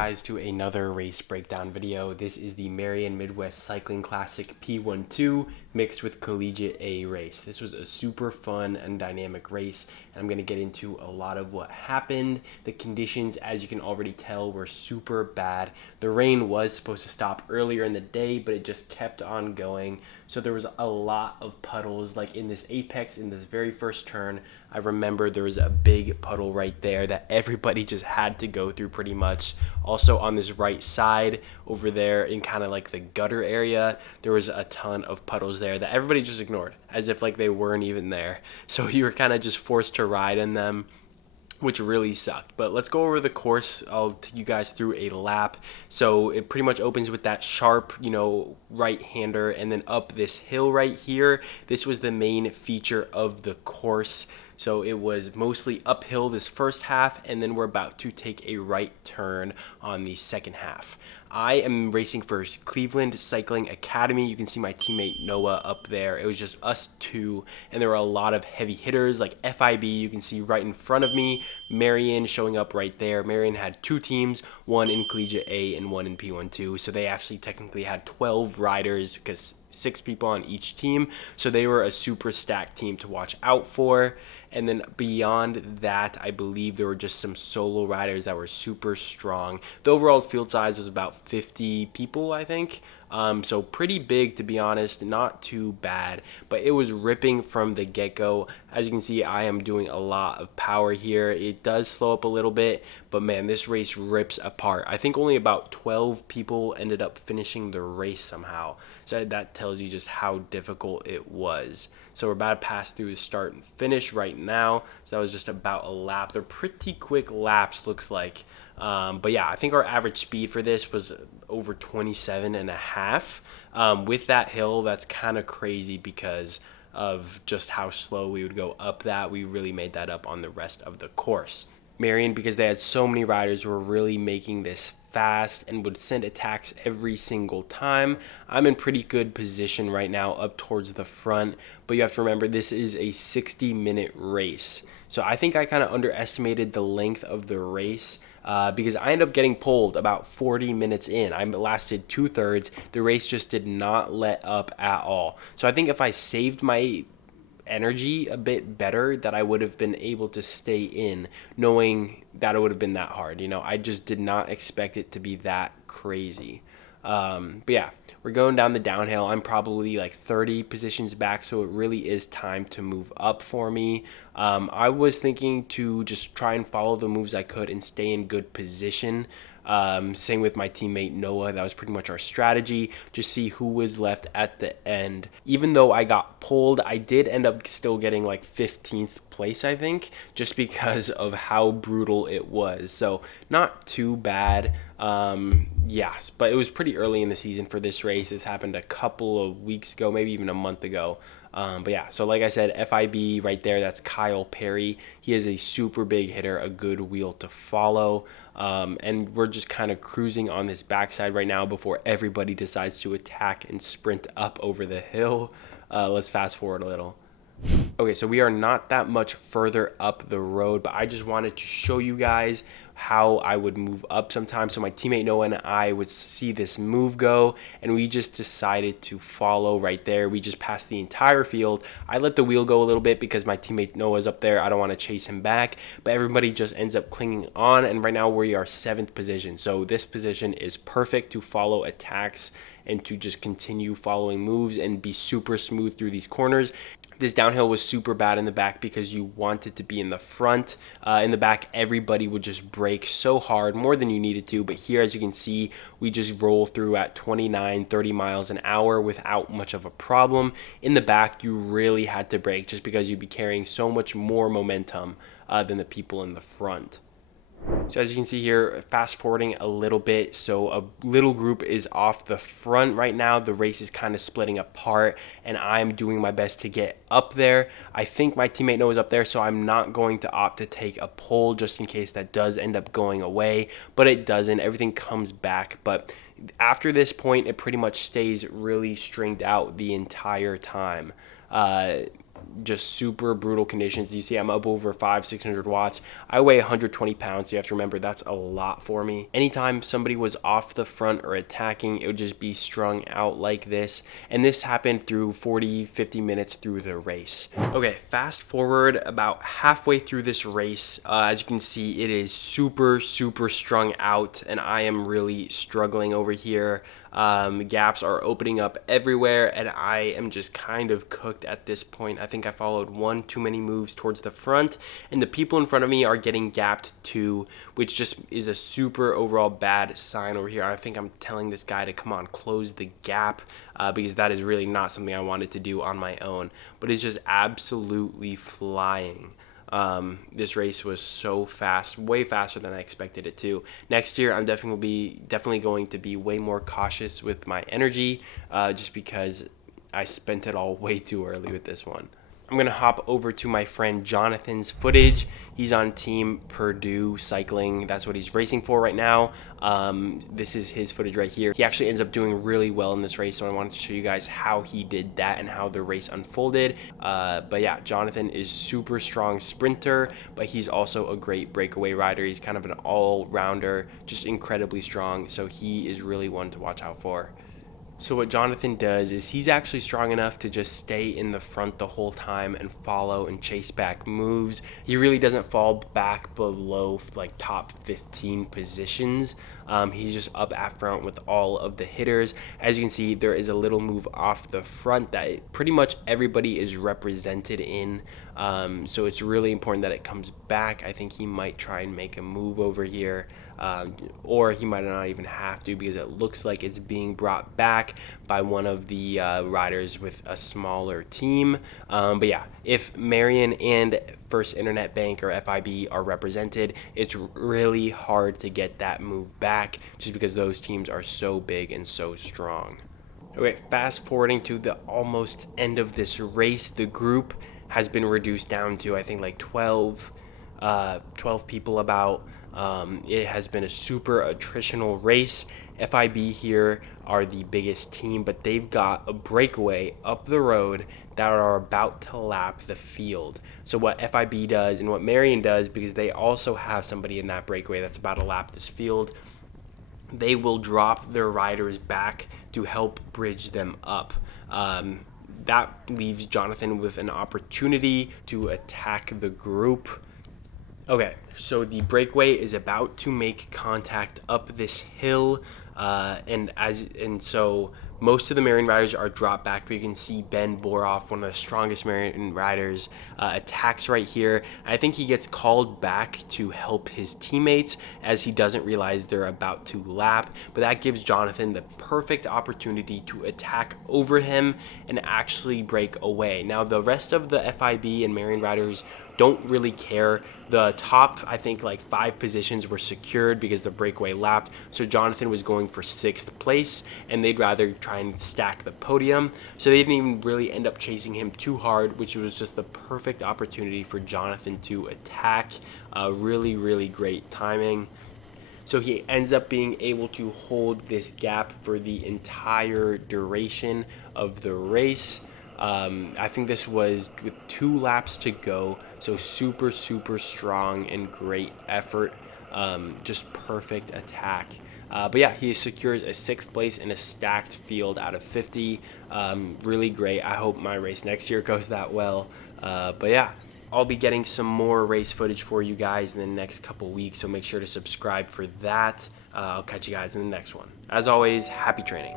guys to another race breakdown video. This is the Marian Midwest Cycling Classic P12 mixed with Collegiate A race. This was a super fun and dynamic race, and I'm going to get into a lot of what happened. The conditions, as you can already tell, were super bad. The rain was supposed to stop earlier in the day, but it just kept on going. So there was a lot of puddles, like in this apex, in this very first turn. I remember there was a big puddle right there that everybody just had to go through pretty much. Also on this right side over there in kind of like the gutter area, there was a ton of puddles there that everybody just ignored as if like they weren't even there. So you were kind of just forced to ride in them, which really sucked. But let's go over the course. I'll take you guys through a lap. So it pretty much opens with that sharp, right-hander, and then up this hill right here. This was the main feature of the course. So it was mostly uphill this first half, and then we're about to take a right turn on the second half. I am racing for Cleveland Cycling Academy. You can see my teammate Noah up there. It was just us two, and there were a lot of heavy hitters like FIB. You can see right in front of me, Marian showing up right there. Marian had two teams, one in Collegiate A and one in P12. So they actually technically had 12 riders because 6 people on each team. So they were a super stacked team to watch out for. And then beyond that, I believe there were just some solo riders that were super strong. The overall field size was about 50 people, I think. So pretty big, to be honest, not too bad, but it was ripping from the get-go. As you can see, I am doing a lot of power here. It does slow up a little bit, but man, this race rips apart. I think only about 12 people ended up finishing the race somehow. So that tells you just how difficult it was. So we're about to pass through the start and finish right now. So that was just about a lap. They're pretty quick laps, looks like. But yeah, I think our average speed for this was over 27 and a half. With that hill, that's kind of crazy because of just how slow we would go up that. We really made that up on the rest of the course. Marian, because they had so many riders, were really making this fast and would send attacks every single time. I'm in pretty good position right now up towards the front, but you have to remember this is a 60-minute race. So I think I kind of underestimated the length of the race because I ended up getting pulled about 40 minutes in. I lasted 2/3. The race just did not let up at all. So I think if I saved my energy a bit better, that I would have been able to stay in, knowing that it would have been that hard. I just did not expect it to be that crazy. But yeah, we're going down the downhill. I'm probably like 30 positions back, so it really is time to move up for me. I was thinking to just try and follow the moves I could and stay in good position. Same with my teammate Noah. That was pretty much our strategy. Just see who was left at the end. Even though I got pulled, I did end up still getting like 15th place, I think, just because of how brutal it was. So not too bad. Yeah, but it was pretty early in the season for this race. This happened a couple of weeks ago, maybe even a month ago. But yeah, so like I said, FIB right there, that's Kyle Perry. He is a super big hitter, a good wheel to follow. And we're just kind of cruising on this backside right now before everybody decides to attack and sprint up over the hill. Let's fast forward a little. Okay, so we are not that much further up the road, but I just wanted to show you guys how I would move up sometimes. So my teammate Noah and I would see this move go, and we just decided to follow right there. We just passed the entire field. I let the wheel go a little bit because my teammate Noah's up there. I don't want to chase him back, but everybody just ends up clinging on, and right now we are 7th position. So this position is perfect to follow attacks and to just continue following moves and be super smooth through these corners. This downhill was super bad in the back because you wanted to be in the front. In the back, everybody would just brake so hard, more than you needed to. But here, as you can see, we just roll through at 29, 30 miles an hour without much of a problem. In the back, you really had to brake just because you'd be carrying so much more momentum than the people in the front. So as you can see here, fast forwarding a little bit, so a little group is off the front right now. The race is kind of splitting apart, and I'm doing my best to get up there. I think my teammate Noah's up there, so I'm not going to opt to take a pole just in case that does end up going away, but it doesn't. Everything comes back, but after this point, it pretty much stays really stringed out the entire time. just super brutal conditions. You see I'm up over 600 watts. I weigh 120 pounds, so you have to remember that's a lot for me. Anytime somebody was off the front or attacking, it would just be strung out like this, and this happened through 40-50 minutes through the race. Okay, fast forward about halfway through this race. As you can see, it is super strung out, and I am really struggling over here. Gaps are opening up everywhere, and I am just kind of cooked at this point. I think I followed one too many moves towards the front, and the people in front of me are getting gapped too, which just is a super overall bad sign over here. I think I'm telling this guy to come on, close the gap, because that is really not something I wanted to do on my own, but it's just absolutely flying. This race was so fast, way faster than I expected it to. Next year, I'm definitely going to be way more cautious with my energy, just because I spent it all way too early with this one. I'm going to hop over to my friend Jonathan's footage. He's on Team Purdue Cycling. That's what he's racing for right now. This is his footage right here. He actually ends up doing really well in this race, so I wanted to show you guys how he did that and how the race unfolded. But yeah, Jonathan is super strong sprinter, but he's also a great breakaway rider. He's kind of an all-rounder, just incredibly strong, so he is really one to watch out for. So what Jonathan does is he's actually strong enough to just stay in the front the whole time and follow and chase back moves. He really doesn't fall back below like top 15 positions. He's just up at front with all of the hitters. As you can see, there is a little move off the front that pretty much everybody is represented in. So it's really important that it comes back. I think he might try and make a move over here, or he might not even have to, because it looks like it's being brought back by one of the riders with a smaller team. But yeah, if Marian and First Internet Bank or FIB are represented, it's really hard to get that move back, just because those teams are so big and so strong. Okay, fast forwarding to the almost end of this race, the group has been reduced down to, I think, like 12 people about. It has been a super attritional race. FIB here are the biggest team, but they've got a breakaway up the road that are about to lap the field. So what FIB does and what Marian does, because they also have somebody in that breakaway that's about to lap this field, they will drop their riders back to help bridge them up. That leaves Jonathan with an opportunity to attack the group. Okay, so the breakaway is about to make contact up this hill, and so most of the Marian riders are dropped back, but you can see Ben Boroff, one of the strongest Marian riders, attacks right here. I think he gets called back to help his teammates, as he doesn't realize they're about to lap, but that gives Jonathan the perfect opportunity to attack over him and actually break away. Now, the rest of the FIB and Marian riders don't really care. The top, I think, like 5 positions were secured because the breakaway lapped, so Jonathan was going for 6th place, and they'd rather try and stack the podium, so they didn't even really end up chasing him too hard, which was just the perfect opportunity for Jonathan to attack. Really great timing. So he ends up being able to hold this gap for the entire duration of the race. I think this was with 2 laps to go, so super strong and great effort. Just perfect attack. But yeah, he secures a 6th place in a stacked field out of 50. Really great. I hope my race next year goes that well. But yeah, I'll be getting some more race footage for you guys in the next couple weeks, so make sure to subscribe for that. I'll catch you guys in the next one. As always, happy training.